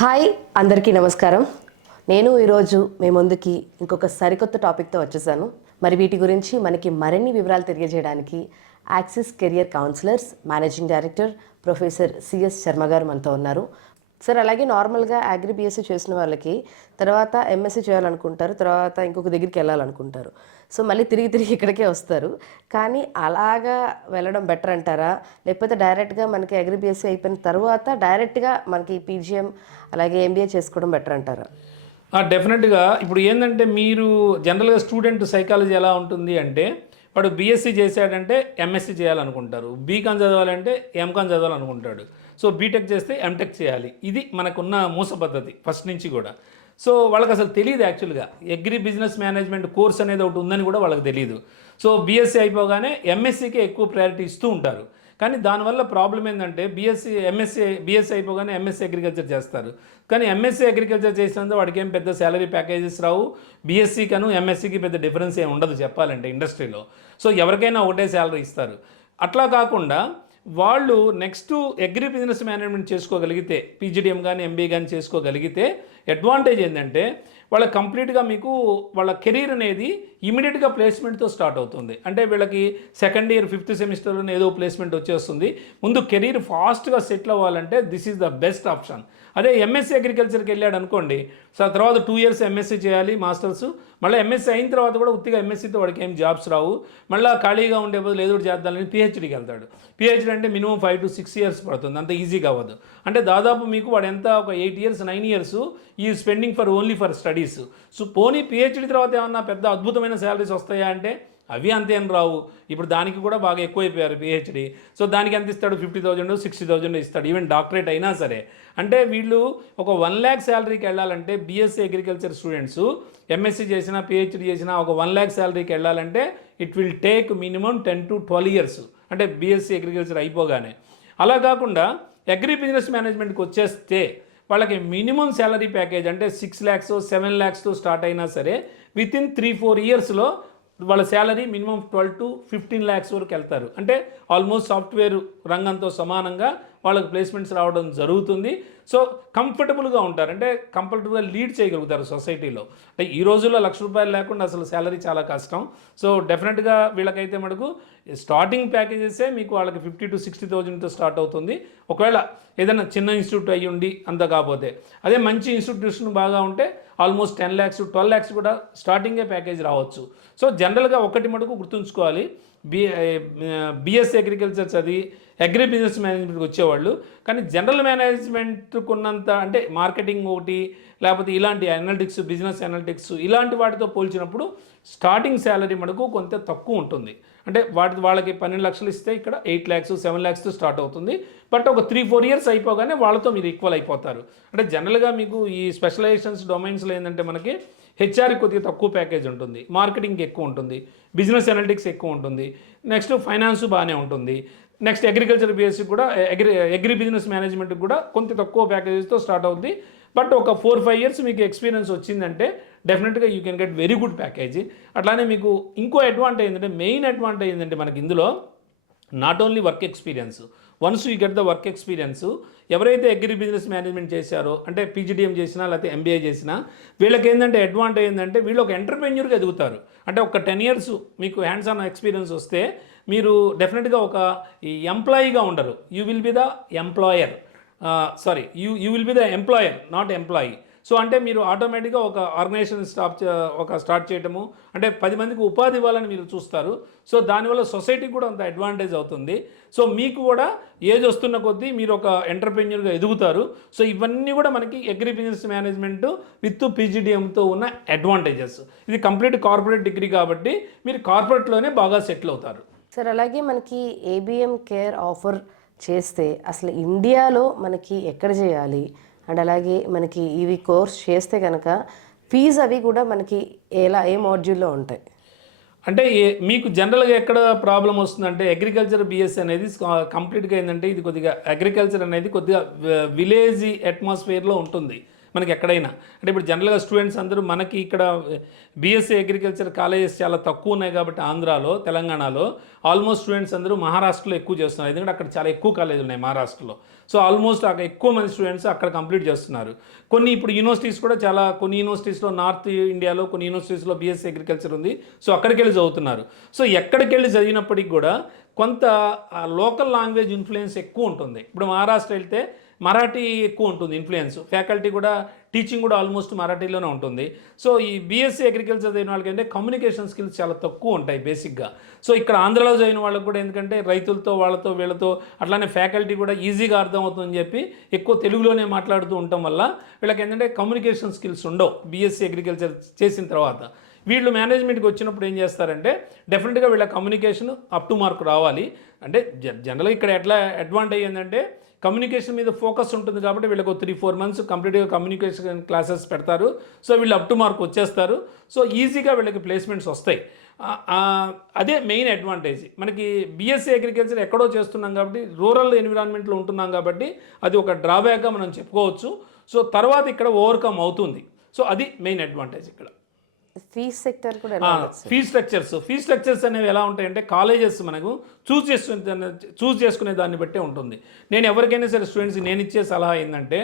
Hi అందరికీ నమస్కారం. నేను ఈరోజు మీ ముందుకి ఇంకొక సరికొత్త టాపిక్తో వచ్చేసాను. మరి వీటి గురించి మనకి మరిన్ని వివరాలు తెలియజేయడానికి Axis career counsellors managing director professor CS Sharma garu మనతో ఉన్నారు. సార్, అలాగే నార్మల్గా అగ్రి బిఎస్సీ చేసిన వాళ్ళకి తర్వాత ఎంఎస్సీ చేయాలనుకుంటారు, తర్వాత ఇంకొక దగ్గరికి వెళ్ళాలనుకుంటారు. సో మళ్ళీ తిరిగి ఇక్కడికే వస్తారు. కానీ అలాగా వెళ్ళడం బెటర్ అంటారా, లేకపోతే డైరెక్ట్గా మనకి అగ్రి బిఎస్సీ అయిపోయిన తర్వాత డైరెక్ట్గా మనకి పీజీఎం అలాగే ఎంబీఏ చేసుకోవడం బెటర్ అంటారా? డెఫినెట్గా ఇప్పుడు ఏంటంటే మీరు జనరల్గా స్టూడెంట్ సైకాలజీ ఎలా ఉంటుంది అంటే వాడు బీఎస్సీ చేశాడంటే ఎంఎస్సీ చేయాలనుకుంటారు, బీకాన్ చదవాలంటే ఎంకాన్ చదవాలనుకుంటాడు, సో బీటెక్ చేస్తే ఎంటెక్ చేయాలి. ఇది మనకున్న మూస పద్ధతి ఫస్ట్ నుంచి కూడా. సో వాళ్ళకి అసలు తెలియదు యాక్చువల్గా అగ్రి బిజినెస్ మేనేజ్మెంట్ కోర్స్ అనేది ఒకటి ఉందని కూడా వాళ్ళకి తెలియదు. సో బీఎస్సీ అయిపోగానే ఎంఎస్సీకే ఎక్కువ ప్రయారిటీ ఇస్తూ ఉంటారు. కానీ దానివల్ల ప్రాబ్లం ఏంటంటే బీఎస్సీ అయిపోగానే ఎంఎస్సీ అగ్రికల్చర్ చేస్తారు. కానీ ఎంఎస్సీ అగ్రికల్చర్ చేసినందుకు వాడికి ఏం పెద్ద శాలరీ ప్యాకేజెస్ రావు. బీఎస్సీకను ఎంఎస్సీకి పెద్ద డిఫరెన్స్ ఏమి ఉండదు చెప్పాలంటే ఇండస్ట్రీలో. సో ఎవరికైనా ఒకటే శాలరీ ఇస్తారు. అట్లా కాకుండా వాళ్ళు నెక్స్ట్ అగ్రి బిజినెస్ మేనేజ్మెంట్ చేసుకోగలిగితే, పీజీడీఎం కానీ ఎంబీఏ కానీ చేసుకోగలిగితే అడ్వాంటేజ్ ఏంటంటే వాళ్ళ కంప్లీట్గా మీకు వాళ్ళ కెరీర్ అనేది ఇమీడియట్గా ప్లేస్మెంట్తో స్టార్ట్ అవుతుంది. అంటే వీళ్ళకి సెకండ్ ఇయర్ 5th సెమిస్టర్లోనే ఏదో ప్లేస్మెంట్ వచ్చేస్తుంది. ముందు కెరీర్ ఫాస్ట్గా సెటిల్ అవ్వాలంటే this is the best option. అదే ఎంఎస్సీ అగ్రికల్చర్కి వెళ్ళాడు అనుకోండి, సో తర్వాత 2 years ఎంఎస్సీ చేయాలి మాస్టర్స్, మళ్ళీ ఎంఎస్సీ అయిన తర్వాత కూడా ఉత్తిగా ఎంఎస్సీతో వాడికి ఏం జాబ్స్ రావు. మళ్ళీ ఖాళీగా ఉండే బదులు ఏదో చేద్దామని పిహెచ్డీకి వెళ్తాడు. పిహెచ్డీ అంటే మినిమం 5 to 6 years పడుతుంది, అంత ఈజీగా అవ్వదు. అంటే దాదాపు మీకు వాడు ఎంత ఒక 8 years 9 years ఈ spending only for studies. So పోనీ పిహెచ్డీ తర్వాత ఏమన్నా పెద్ద అద్భుతమైన శాలరీస్ వస్తాయా అంటే అవి అంతేం రావు. ఇప్పుడు దానికి కూడా బాగా ఎక్కువైపోయారు పిహెచ్డీ. సో దానికి ఎంత ఇస్తాడు, 50,000 60,000 ఇస్తాడు, ఈవెన్ డాక్టరేట్ అయినా సరే. అంటే వీళ్ళు ఒక 1 lakh శాలరీకి వెళ్ళాలంటే బీఎస్సీ అగ్రికల్చర్ స్టూడెంట్స్ ఎంఎస్సీ చేసినా పిహెచ్డీ చేసినా ఒక 1 lakh శాలరీకి వెళ్ళాలంటే it will take minimum 10 to 12 years, అంటే బీఎస్సీ అగ్రికల్చర్ అయిపోగానే. అలా కాకుండా అగ్రి బిజినెస్ మేనేజ్మెంట్కి వచ్చేస్తే వాళ్ళకి మినిమం శాలరీ ప్యాకేజ్ అంటే 6 lakhs 7 lakhsతో స్టార్ట్ అయినా సరే వితిన్ 3-4 yearsలో వాళ్ళ శాలరీ మినిమం 12 to 15 lakhs వరకు వెళ్తారు. అంటే ఆల్మోస్ట్ సాఫ్ట్వేర్ రంగంతో సమానంగా వాళ్ళకి ప్లేస్మెంట్స్ రావడం జరుగుతుంది. సో కంఫర్టబుల్గా ఉంటారు, అంటే కంఫర్టబుల్గా లీడ్ చేయగలుగుతారు సొసైటీలో. అంటే ఈ రోజుల్లో ₹1,00,000 లేకుండా అసలు శాలరీ చాలా కష్టం. సో డెఫినెట్గా వీళ్ళకైతే మటుకు స్టార్టింగ్ ప్యాకేజెసే మీకు వాళ్ళకి 50,000 to 60,000తో స్టార్ట్ అవుతుంది. ఒకవేళ ఏదైనా చిన్న ఇన్స్టిట్యూట్ అయ్యి ఉండి అంత కాకపోతే, అదే మంచి ఇన్స్టిట్యూషన్ బాగా ఉంటే ఆల్మోస్ట్ 10 lakhs 12 lakhs కూడా స్టార్టింగే ప్యాకేజ్ రావచ్చు. సో జనరల్గా ఒకటి మటుకు గుర్తుంచుకోవాలి, బీఎస్సీ అగ్రికల్చర్ చదివి అగ్రి బిజినెస్ మేనేజ్మెంట్కి వచ్చేవాళ్ళు కానీ జనరల్ మేనేజ్మెంట్కు ఉన్నంత అంటే మార్కెటింగ్ ఒకటి లేకపోతే ఇలాంటి అనలిటిక్స్, బిజినెస్ అనలిటిక్స్ ఇలాంటి వాటితో పోల్చినప్పుడు స్టార్టింగ్ శాలరీ మనకు కొంత తక్కువ ఉంటుంది. అంటే వాళ్ళకి 12 లక్షలు ఇస్తే ఇక్కడ 8 lakhs 7 lakhsతో స్టార్ట్ అవుతుంది. బట్ ఒక 3-4 years అయిపోగానే వాళ్ళతో మీరు ఈక్వల్ అయిపోతారు. అంటే జనరల్గా మీకు ఈ స్పెషలైజేషన్స్ డొమైన్స్లో ఏంటంటే మనకి హెచ్ఆర్ కొద్దిగా తక్కువ ప్యాకేజ్ ఉంటుంది, మార్కెటింగ్ ఎక్కువ ఉంటుంది, బిజినెస్ అనలిటిక్స్ ఎక్కువ ఉంటుంది, నెక్స్ట్ ఫైనాన్స్ బాగానే ఉంటుంది, నెక్స్ట్ అగ్రికల్చర్ బీఎస్సీ కూడా అగ్రి బిజినెస్ మేనేజ్మెంట్కి కూడా కొంత తక్కువ ప్యాకేజెస్తో స్టార్ట్ అవుతుంది. బట్ ఒక 4-5 years మీకు ఎక్స్పీరియన్స్ వచ్చిందంటే డెఫినెట్గా you can get very good package. అట్లానే మీకు ఇంకో అడ్వాంటేజ్ ఏంటంటే, మెయిన్ అడ్వాంటేజ్ ఏంటంటే మనకి ఇందులో not only work experience, once you get the work experience, ఎవరైతే అగ్రి బిజినెస్ మేనేజ్మెంట్ చేశారో అంటే పీజీడీఎం చేసినా లేకపోతే ఎంబీఏ చేసినా వీళ్ళకి ఏంటంటే అడ్వాంటేజ్ ఏంటంటే వీళ్ళు ఒక ఎంటర్ప్రెన్యూర్గా ఎదుగుతారు. అంటే ఒక 10 years మీకు హ్యాండ్స్ ఆన్ ఎక్స్పీరియన్స్ వస్తే మీరు డెఫినెట్గా ఒక ఎంప్లాయీగా ఉండరు, you will be the employer, you will be the employer not employee. So అంటే మీరు ఆటోమేటిక్గా ఒక ఆర్గనైజేషన్ స్టార్ట్ చేయటము అంటే 10 మందికి ఉపాధి ఇవ్వాలని మీరు చూస్తారు. సో దానివల్ల సొసైటీకి కూడా అంత అడ్వాంటేజ్ అవుతుంది. సో మీకు కూడా ఏజ్ వస్తున్న కొద్దీ మీరు ఒక ఎంటర్ప్రెన్యూర్గా ఎదుగుతారు. సో ఇవన్నీ కూడా మనకి అగ్రి బిజినెస్ మేనేజ్మెంట్ విత్ పీజీడీఎంతో ఉన్న అడ్వాంటేజెస్. ఇది కంప్లీట్ కార్పొరేట్ డిగ్రీ కాబట్టి మీరు కార్పొరేట్లోనే బాగా సెటిల్ అవుతారు. సార్, అలాగే మనకి ఏబిఎం కేర్ ఆఫర్ చేస్తే అసలు ఇండియాలో మనకి ఎక్కడ చేయాలి, అండ్ అలాగే మనకి ఇవి కోర్స్ చేస్తే కనుక ఫీజు అవి కూడా మనకి ఏ మాడ్యూల్లో ఉంటాయి? అంటే మీకు జనరల్గా ఎక్కడ ప్రాబ్లం వస్తుందంటే అగ్రికల్చర్ బీఎస్సీ అనేది కంప్లీట్గా ఏంటంటే ఇది కొద్దిగా అగ్రికల్చర్ అనేది కొద్దిగా విలేజ్ అట్మాస్ఫియర్లో ఉంటుంది. మనకి ఎక్కడైనా. అంటే ఇప్పుడు జనరల్గా స్టూడెంట్స్ అందరూ మనకి ఇక్కడ బీఎస్సీ అగ్రికల్చర్ కాలేజెస్ చాలా తక్కువ ఉన్నాయి కాబట్టి ఆంధ్రాలో, తెలంగాణలో ఆల్మోస్ట్ స్టూడెంట్స్ అందరూ మహారాష్ట్రలో ఎక్కువ చేస్తున్నారు. ఎందుకంటే అక్కడ చాలా ఎక్కువ కాలేజీలు ఉన్నాయి మహారాష్ట్రలో. సో ఆల్మోస్ట్ అక్కడ ఎక్కువ మంది స్టూడెంట్స్ అక్కడ కంప్లీట్ చేస్తున్నారు. కొన్ని ఇప్పుడు యూనివర్సిటీస్ కూడా కొన్ని యూనివర్సిటీస్లో నార్త్ ఇండియాలో కొన్ని యూనివర్సిటీస్లో బీఎస్సీ అగ్రికల్చర్ ఉంది. సో అక్కడికి వెళ్ళి చదువుతున్నారు. సో ఎక్కడికి వెళ్ళి చదివినప్పటికి కూడా కొంత లోకల్ లాంగ్వేజ్ ఇన్ఫ్లుయెన్స్ ఎక్కువ ఉంటుంది. ఇప్పుడు మహారాష్ట్ర వెళ్తే మరాఠీ ఎక్కువ ఉంటుంది ఇన్ఫ్లుయెన్స్, ఫ్యాకల్టీ కూడా టీచింగ్ కూడా ఆల్మోస్ట్ మరాఠీలోనే ఉంటుంది. సో ఈ బీఎస్సీ అగ్రికల్చర్ చదివిన వాళ్ళకి అంటే కమ్యూనికేషన్ స్కిల్స్ చాలా తక్కువ ఉంటాయి బేసిక్గా. సో ఇక్కడ ఆంధ్రాలో చదివిన వాళ్ళకి కూడా ఎందుకంటే రైతులతో వాళ్ళతో వీళ్ళతో అట్లానే ఫ్యాకల్టీ కూడా ఈజీగా అర్థమవుతుందని చెప్పి ఎక్కువ తెలుగులోనే మాట్లాడుతూ ఉండటం వల్ల వీళ్ళకి ఏంటంటే కమ్యూనికేషన్ స్కిల్స్ ఉండవు బీఎస్సీ అగ్రికల్చర్ చేసిన తర్వాత. వీళ్ళు మేనేజ్మెంట్కి వచ్చినప్పుడు ఏం చేస్తారంటే డెఫినెట్గా వీళ్ళ కమ్యూనికేషన్ అప్ టు మార్క్ రావాలి. అంటే జనరల్గా ఇక్కడ ఎట్లా అడ్వాంటేజ్ ఏంటంటే కమ్యూనికేషన్ మీద ఫోకస్ ఉంటుంది కాబట్టి వీళ్ళకి 3-4 మంత్స్ కంప్లీట్గా కమ్యూనికేషన్ క్లాసెస్ పెడతారు. సో వీళ్ళు అప్ టు మార్క్ వచ్చేస్తారు. సో ఈజీగా వీళ్ళకి ప్లేస్మెంట్స్ వస్తాయి. అదే మెయిన్ అడ్వాంటేజ్. మనకి బీఎస్సీ అగ్రికల్చర్ ఎక్కడో చేస్తున్నాం కాబట్టి రూరల్ ఎన్విరాన్మెంట్లో ఉంటున్నాం కాబట్టి అది ఒక డ్రాబ్యాక్గా మనం చెప్పుకోవచ్చు. సో తర్వాత ఇక్కడ ఓవర్కమ్ అవుతుంది. సో అది మెయిన్ అడ్వాంటేజ్ ఇక్కడ. ఫీజ్ సెక్టర్ కూడా ఫీజ్ స్ట్రక్చర్స్ అనేవి ఎలా ఉంటాయంటే కాలేజెస్ మనకు చూస్ చేసుకునే దాన్ని బట్టే ఉంటుంది. నేను ఎవరికైనా సరే స్టూడెంట్స్కి నేను ఇచ్చే సలహా ఏంటంటే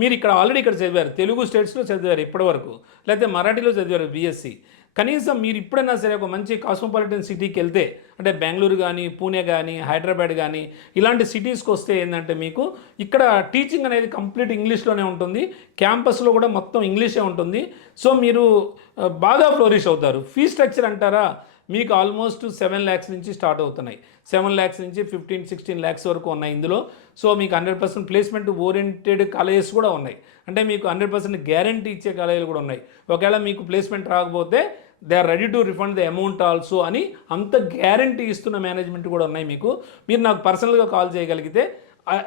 మీరు ఇక్కడ ఆల్రెడీ ఇక్కడ చదివారు, తెలుగు స్టేట్స్లో చదివారు ఇప్పటివరకు, లేకపోతే మరాఠీలో చదివారు బీఎస్సీ. కనీసం మీరు ఇప్పుడైనా సరే ఒక మంచి కాస్మోపాలిటన్ సిటీకి వెళ్తే అంటే బెంగళూరు కానీ, పూణే కానీ, హైదరాబాద్ కానీ ఇలాంటి సిటీస్కి వస్తే ఏంటంటే మీకు ఇక్కడ టీచింగ్ అనేది కంప్లీట్ ఇంగ్లీష్లోనే ఉంటుంది. క్యాంపస్లో కూడా మొత్తం ఇంగ్లీషే ఉంటుంది. సో మీరు బాగా ఫ్లోరిష్ అవుతారు. ఫీ స్ట్రక్చర్ అంటారా, మీకు ఆల్మోస్ట్ 7 lakhs నుంచి స్టార్ట్ అవుతున్నాయి. 7 lakhs నుంచి 15-16 lakhs వరకు ఉన్నాయి ఇందులో. సో మీకు 100% ప్లేస్మెంట్ ఓరియంటెడ్ కాలేజెస్ కూడా ఉన్నాయి. అంటే మీకు 100% గ్యారంటీ ఇచ్చే కాలేజీలు కూడా ఉన్నాయి. ఒకవేళ మీకు ప్లేస్మెంట్ రాకపోతే they are ready to refund the amount also అని అంత గ్యారంటీ ఇస్తున్న మేనేజ్మెంట్ కూడా ఉన్నాయి మీకు. మీరు నాకు పర్సనల్గా కాల్ చేయగలిగితే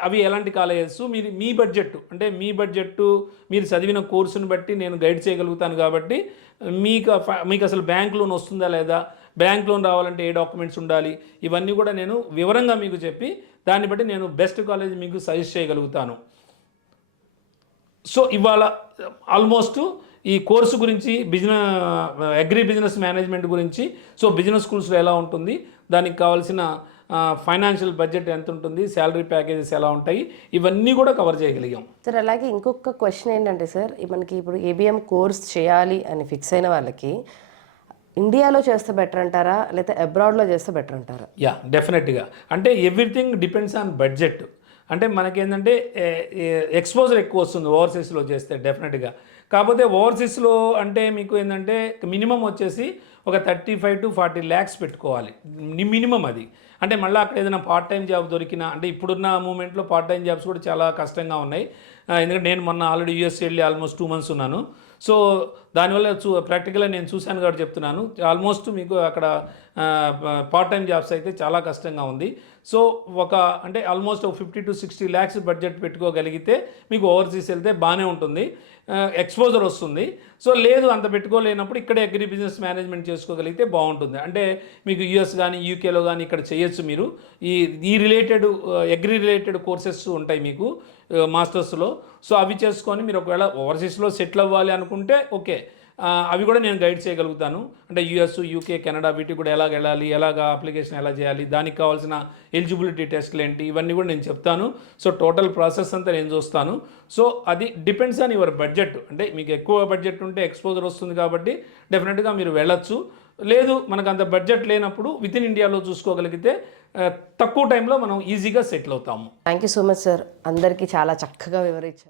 అవి ఎలాంటి కాలేజెస్ మీరు మీ బడ్జెట్ అంటే మీ బడ్జెట్ మీరు చదివిన కోర్సుని బట్టి నేను గైడ్ చేయగలుగుతాను. కాబట్టి మీకు అసలు బ్యాంక్ లోన్ వస్తుందా లేదా, బ్యాంక్ లోన్ రావాలంటే ఏ డాక్యుమెంట్స్ ఉండాలి, ఇవన్నీ కూడా నేను వివరంగా మీకు చెప్పి దాన్ని బట్టి నేను బెస్ట్ కాలేజ్ మీకు సజెస్ట్ చేయగలుగుతాను. సో ఇవాళ ఆల్మోస్ట్ ఈ కోర్సు గురించి అగ్రి బిజినెస్ మేనేజ్మెంట్ గురించి, సో బిజినెస్ స్కూల్స్లో ఎలా ఉంటుంది, దానికి కావాల్సిన ఫైనాన్షియల్ బడ్జెట్ ఎంత ఉంటుంది, శాలరీ ప్యాకేజెస్ ఎలా ఉంటాయి, ఇవన్నీ కూడా కవర్ చేయగలిగాం సార్. అలాగే ఇంకొక క్వశ్చన్ ఏంటంటే సార్, మనకి ఇప్పుడు ఏబిఎం కోర్స్ చేయాలి అని ఫిక్స్ అయిన వాళ్ళకి ఇండియాలో చేస్తే బెటర్ అంటారా లేకపోతే అబ్రాడ్లో చేస్తే బెటర్ అంటారా? యా, డెఫినెట్గా. అంటే ఎవ్రీథింగ్ డిపెండ్స్ ఆన్ బడ్జెట్. అంటే మనకేంటంటే ఎక్స్పోజర్ ఎక్కువ వస్తుంది ఓవర్సీస్లో చేస్తే డెఫినెట్గా. కాకపోతే ఓవర్సీస్లో అంటే మీకు ఏంటంటే మినిమం వచ్చేసి ఒక 35 to 40 lakhs పెట్టుకోవాలి మినిమం. అది అంటే మళ్ళీ అక్కడ ఏదైనా పార్ట్ టైం జాబ్ దొరికినా, అంటే ఇప్పుడున్న మూమెంట్లో పార్ట్ టైం జాబ్స్ కూడా చాలా కష్టంగా ఉన్నాయి. ఎందుకంటే నేను మొన్న ఆల్రెడీ యూఎస్ వెళ్ళి ఆల్మోస్ట్ 2 months ఉన్నాను. సో దానివల్ల ప్రాక్టికల్గా నేను చూశాను కాబట్టి చెప్తున్నాను. ఆల్మోస్ట్ మీకు అక్కడ పార్ట్ టైం జాబ్స్ అయితే చాలా కష్టంగా ఉంది. సో అంటే ఆల్మోస్ట్ 50 to 60 lakhs బడ్జెట్ పెట్టుకోగలిగితే మీకు ఓవర్సీస్ వెళ్తే బాగానే ఉంటుంది, ఎక్స్పోజర్ వస్తుంది. సో లేదు అంత పెట్టుకోలేనప్పుడు ఇక్కడే అగ్రి బిజినెస్ మేనేజ్మెంట్ చేసుకోగలిగితే బాగుంటుంది. అంటే మీకు యూఎస్ కానీ యూకేలో కానీ ఇక్కడ చేయొచ్చు మీరు. ఈ రిలేటెడ్ అగ్రి రిలేటెడ్ కోర్సెస్ ఉంటాయి మీకు మాస్టర్స్లో. సో అవి చేసుకొని మీరు ఒకవేళ ఓవర్సీస్లో సెటిల్ అవ్వాలి అనుకుంటే ఓకే, అవి కూడా నేను గైడ్ చేయగలుగుతాను. అంటే యూఎస్, యూకే, కెనడా వీటికి కూడా ఎలాగ వెళ్ళాలి, ఎలాగ అప్లికేషన్ ఎలా చేయాలి, దానికి కావాల్సిన ఎలిజిబిలిటీ టెస్ట్లు ఏంటి, ఇవన్నీ కూడా నేను చెప్తాను. సో టోటల్ ప్రాసెస్ అంతా నేను చూస్తాను. సో అది డిపెండ్స్ ఆన్ యువర్ బడ్జెట్. అంటే మీకు ఎక్కువ బడ్జెట్ ఉంటే ఎక్స్పోజర్ వస్తుంది కాబట్టి డెఫినెట్గా మీరు వెళ్ళొచ్చు. లేదు మనకు అంత బడ్జెట్ లేనప్పుడు విత్ ఇన్ ఇండియాలో చూసుకోగలిగితే తక్కువ టైంలో మనం ఈజీగా సెటిల్ అవుతాము. Thank you so much sir, అందరికీ చాలా చక్కగా వివరించారు.